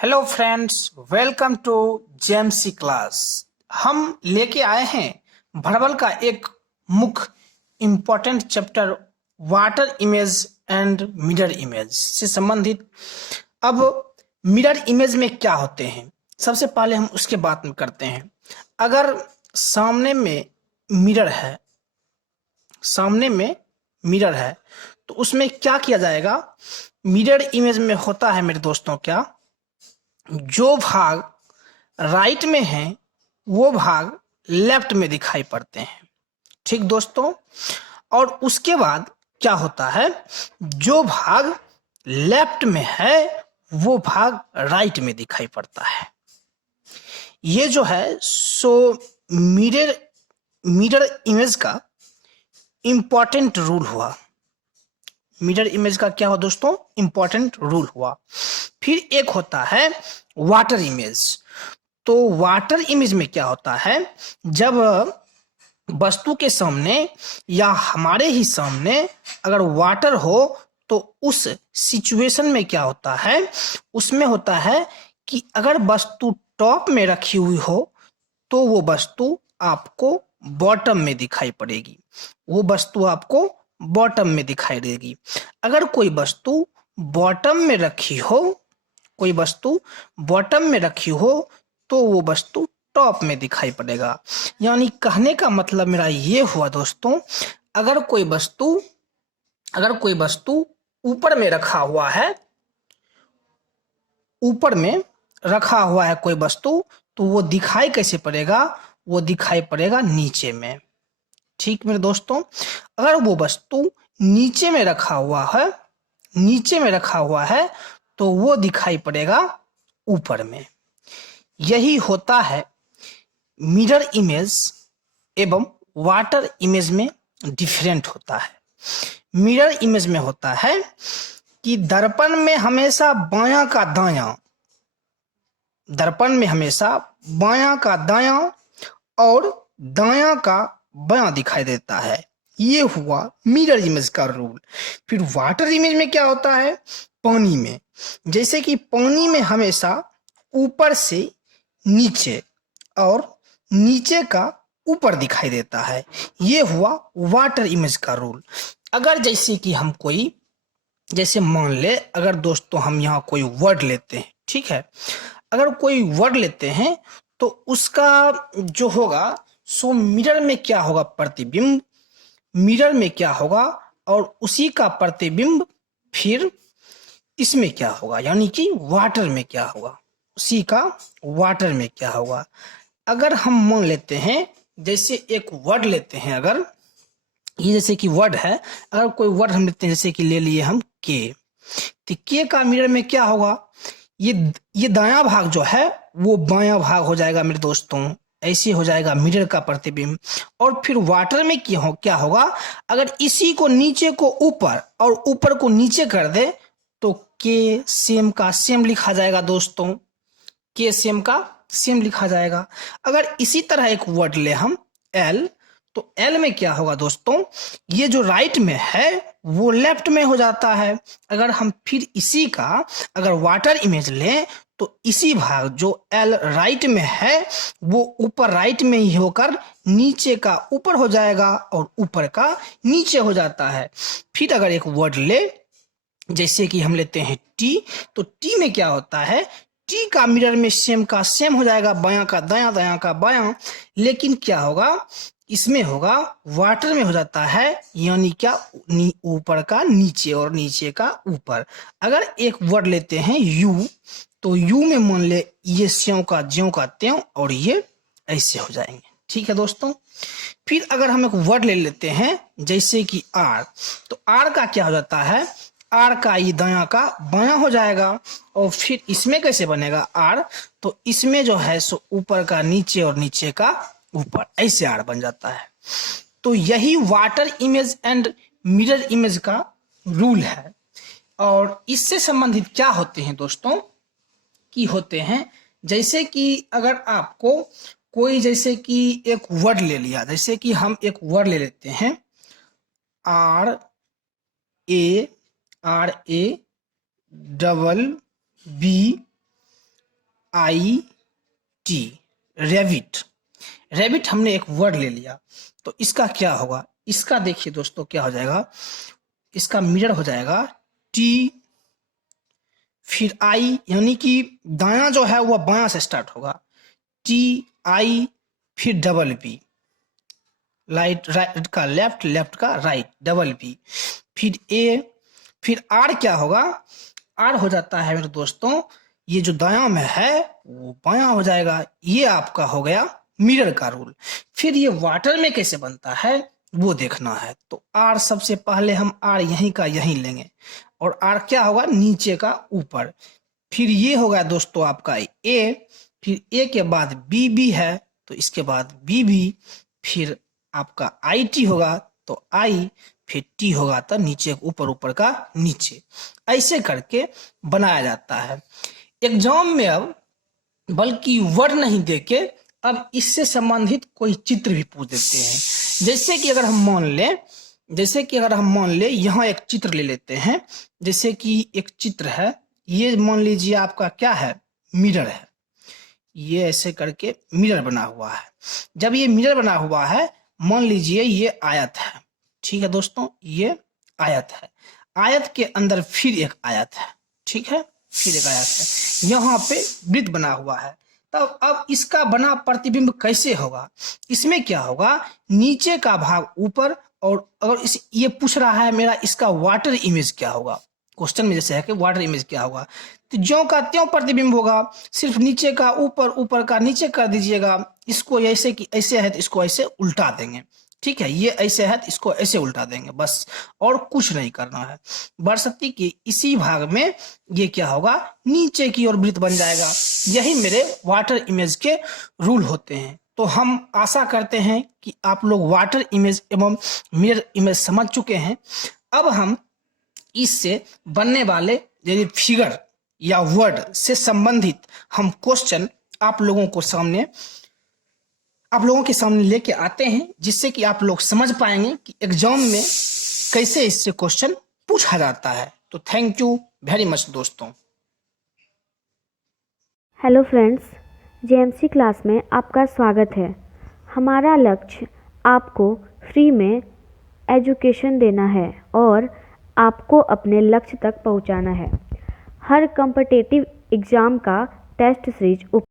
Hello friends, welcome to JMC class. हम लेके आए हैं भर्बल का एक मुख्य important chapter water image and mirror image से संबंधित। अब मिरर इमेज में क्या होते हैं, सबसे पहले हम उसके बात में करते हैं। अगर सामने में मिरर है, सामने में मिरर है तो उसमें क्या किया जाएगा। मिरर इमेज में होता है मेरे दोस्तों, क्या जो भाग राइट में है वो भाग लेफ्ट में दिखाई पड़ते हैं। ठीक दोस्तों, और उसके बाद क्या होता है, जो भाग लेफ्ट में है वो भाग राइट में दिखाई पड़ता है। ये जो है सो मिरर मिरर इमेज का इंपॉर्टेंट रूल हुआ। मिरर इमेज का क्या हुआ दोस्तों, इंपॉर्टेंट रूल हुआ। फिर एक होता है वाटर इमेज। तो वाटर इमेज में क्या होता है, जब वस्तु के सामने या हमारे ही सामने अगर वाटर हो तो उस सिचुएशन में क्या होता है, उसमें होता है कि अगर वस्तु टॉप में रखी हुई हो तो वो वस्तु आपको बॉटम में दिखाई पड़ेगी, वो वस्तु आपको बॉटम में दिखाई देगी। अगर कोई वस्तु बॉटम में रखी हो, कोई वस्तु बॉटम में रखी हो तो वो वस्तु टॉप में दिखाई पड़ेगा। यानी कहने का मतलब मेरा ये हुआ दोस्तों, अगर कोई वस्तु ऊपर में रखा हुआ है, ऊपर में रखा हुआ है कोई वस्तु, तो वो दिखाई कैसे पड़ेगा, वो दिखाई पड़ेगा नीचे में। ठीक मेरे दोस्तों, अगर वो वस्तु नीचे में रखा हुआ है, नीचे में रखा हुआ है तो वो दिखाई पड़ेगा ऊपर में। यही होता है मिरर इमेज एवं वाटर इमेज में डिफरेंट होता है। मिरर इमेज में होता है कि दर्पण में हमेशा बायां का दायां, दर्पण में हमेशा बायां का दायां और दायां का बायां दिखाई देता है। ये हुआ मिरर इमेज का रूल। फिर वाटर इमेज में क्या होता है, पानी में, जैसे कि पानी में हमेशा ऊपर से नीचे और नीचे का ऊपर दिखाई देता है। ये हुआ वाटर इमेज का रूल। अगर जैसे कि हम कोई, जैसे मान ले अगर दोस्तों हम यहाँ कोई वर्ड लेते हैं, ठीक है, अगर कोई वर्ड लेते हैं तो उसका जो होगा सो मिरर में क्या होगा, प्रतिबिंब मिरर में क्या होगा और उसी का प्रतिबिंब फिर इसमें क्या होगा, यानी कि वाटर में क्या होगा, उसी का वाटर में क्या होगा। अगर हम मान लेते हैं, जैसे एक वर्ड लेते हैं, अगर ये जैसे कि वर्ड है, अगर कोई वर्ड हम लेते हैं, जैसे कि ले लिए हम के, तो के का मिरर में क्या होगा, ये दायां भाग जो है वो बायां भाग हो जाएगा मेरे दोस्तों, ऐसे हो जाएगा मिरर का प्रतिबिंब। और फिर वाटर में क्या होगा, अगर इसी को नीचे को ऊपर और ऊपर को नीचे कर दे तो के सेम का सेम लिखा जाएगा दोस्तों, के सेम का सेम लिखा जाएगा। अगर इसी तरह एक वर्ड ले हम एल, तो एल में क्या होगा दोस्तों, ये जो राइट में है वो लेफ्ट में हो जाता है। अगर हम फिर इसी का अगर वाटर इमेज लें तो इसी भाग जो एल राइट में है वो ऊपर राइट में ही होकर नीचे का ऊपर हो जाएगा और ऊपर का नीचे हो जाता है। फिर अगर एक वर्ड ले, जैसे कि हम लेते हैं टी, तो टी में क्या होता है, टी का मिरर में सेम का सेम हो जाएगा, बायां का दायां, दायां का बायां। लेकिन क्या होगा, इसमें होगा वाटर में हो जाता है, यानी क्या, ऊपर का नीचे और नीचे का ऊपर। अगर एक वर्ड लेते हैं यू, तो यू में मान ले ये स्यों का ज्यों का त्यों और ये ऐसे हो जाएंगे। ठीक है दोस्तों, फिर अगर हम एक वर्ड ले लेते हैं जैसे कि आर, तो आर का क्या हो जाता है, आर का ये दायां का बायां हो जाएगा। और फिर इसमें कैसे बनेगा आर, तो इसमें जो है सो ऊपर का नीचे और नीचे का ऊपर, ऐसे आर बन जाता है। तो यही water image and mirror image का रूल है। और इससे संबंधित क्या होते हैं दोस्तों, की होते हैं, जैसे कि अगर आपको कोई, जैसे कि एक वर्ड ले लिया, जैसे कि हम एक वर्ड ले लेते हैं R A, R A double B T, rabbit. Rabbit हमने एक वर्ड ले लिया, तो इसका क्या होगा, इसका देखिए दोस्तों क्या हो जाएगा, इसका मिरर हो जाएगा टी, फिर आई, यानी कि दायां जो है वह बायां से स्टार्ट होगा, टी आई, फिर डबल पी, राइट का लेफ्ट, लेफ्ट का राइट, डबल पी, फिर ए, फिर आर क्या होगा, आर हो जाता है मेरे दोस्तों, ये जो दायां में है वो बायां हो जाएगा। ये आपका हो गया मिरर का रूल। फिर ये वाटर में कैसे बनता है वो देखना है, तो आर सबसे पहले हम आर यहीं का यहीं लेंगे, और आर क्या होगा, नीचे का ऊपर। फिर ये होगा दोस्तों आपका ए, फिर ए के बाद बी भी है तो इसके बाद बी भी, फिर आपका आई टी होगा तो आई, फिर टी होगा तो नीचे ऊपर, ऊपर का नीचे। ऐसे करके बनाया जाता है एग्जाम में। अब बल्कि वर्ड नहीं देके अब इससे संबंधित कोई चित्र भी पूछ देते हैं। जैसे कि अगर हम मान ले यहाँ एक चित्र ले लेते हैं, जैसे कि एक चित्र है, ये मान लीजिए आपका क्या है, मिरर है, ये ऐसे करके मिरर बना हुआ है। जब ये मिरर बना हुआ है, मान लीजिए ये आयत है, ठीक है दोस्तों, ये आयत है, आयत के अंदर फिर एक आयत है, ठीक है, फिर एक आयत है, यहाँ पे वृत्त बना हुआ है। तब अब इसका बना प्रतिबिंब कैसे होगा, इसमें क्या होगा, नीचे का भाग ऊपर, और अगर ये पूछ रहा है मेरा इसका वाटर इमेज क्या होगा, क्वेश्चन में जैसे है कि वाटर इमेज क्या होगा, तो ज्यों का त्यों प्रतिबिंब होगा, सिर्फ नीचे का ऊपर, ऊपर का नीचे कर दीजिएगा। इसको ऐसे कि ऐसे है तो इसको ऐसे उल्टा देंगे, ठीक है, ये ऐसे है तो इसको ऐसे उल्टा देंगे, बस और कुछ नहीं करना है। बरसती कि इसी भाग में ये क्या होगा, नीचे की ओर वृत्त बन जाएगा। यही मेरे वाटर इमेज के रूल होते हैं। तो हम आशा करते हैं कि आप लोग वाटर इमेज एवं मिरर इमेज समझ चुके हैं। अब हम इससे बनने वाले यदि फिगर या वर्ड से संबंधित हम क्वेश्चन आप लोगों के सामने लेके आते हैं, जिससे कि आप लोग समझ पाएंगे कि एग्जाम में कैसे इससे क्वेश्चन पूछा जाता है। तो थैंक यू वेरी मच दोस्तों। हेलो फ्रेंड्स, जेएमसी क्लास में आपका स्वागत है। हमारा लक्ष्य आपको फ्री में एजुकेशन देना है और आपको अपने लक्ष्य तक पहुंचाना है। हर कॉम्पिटिटिव एग्ज़ाम का टेस्ट सीरीज